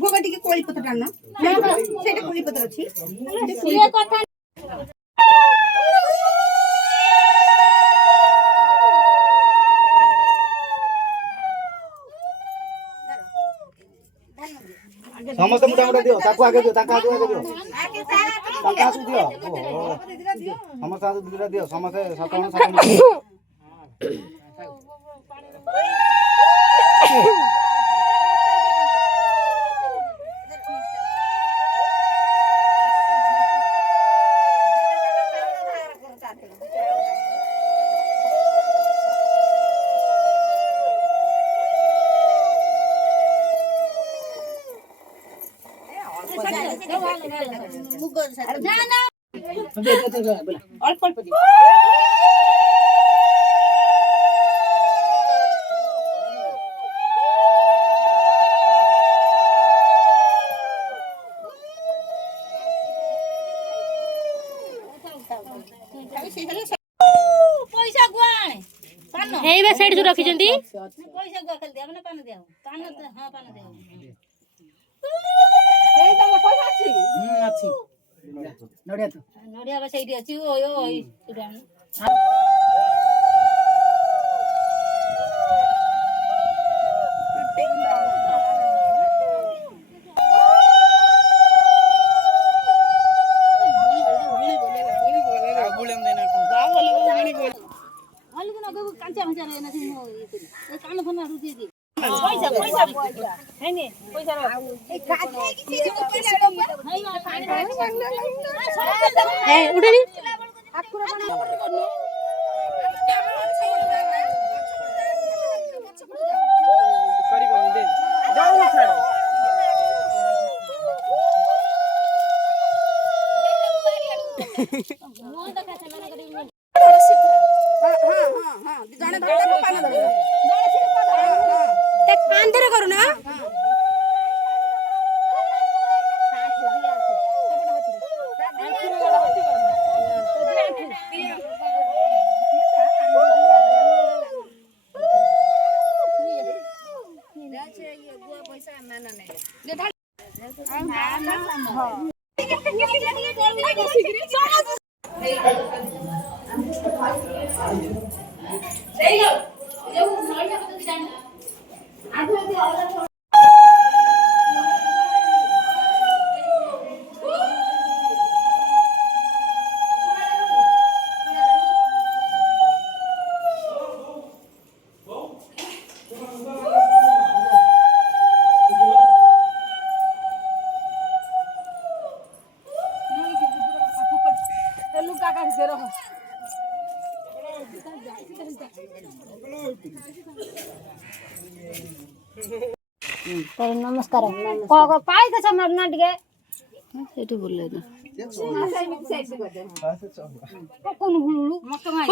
भोग टिके कोली पत्र टाणन सेटा कोली पत्र अछि ये कथा समस्त मुटा मुटा दियो ताको आगे दियो ताका आगे दियो ताका आगे दियो ओहो समस्त आगे दिरा दियो समस्त सतण सतण अल्प अल्प दियो पैसा गुआणे पान हेई बे साइड जो रखी जंती पैसा गुआ खाली देबे ना पान देओ पान हां पान देओ ए तमे पैसा अछि अछि नडिया तो नडिया बे साइड अछि ओ यो इडा पैसा पैसा पैसा है नि पैसा ए उठनी आकुरा बना करी को दे जाओ ना छाड़ मोन देखा से मैंने करी हां जणे धरले पान धरले जणे छिले पान ते कान धरे करू ना नमस्कार पाई त छ मरना टिके सेठी बोलले त कोन हुलु मक्का माई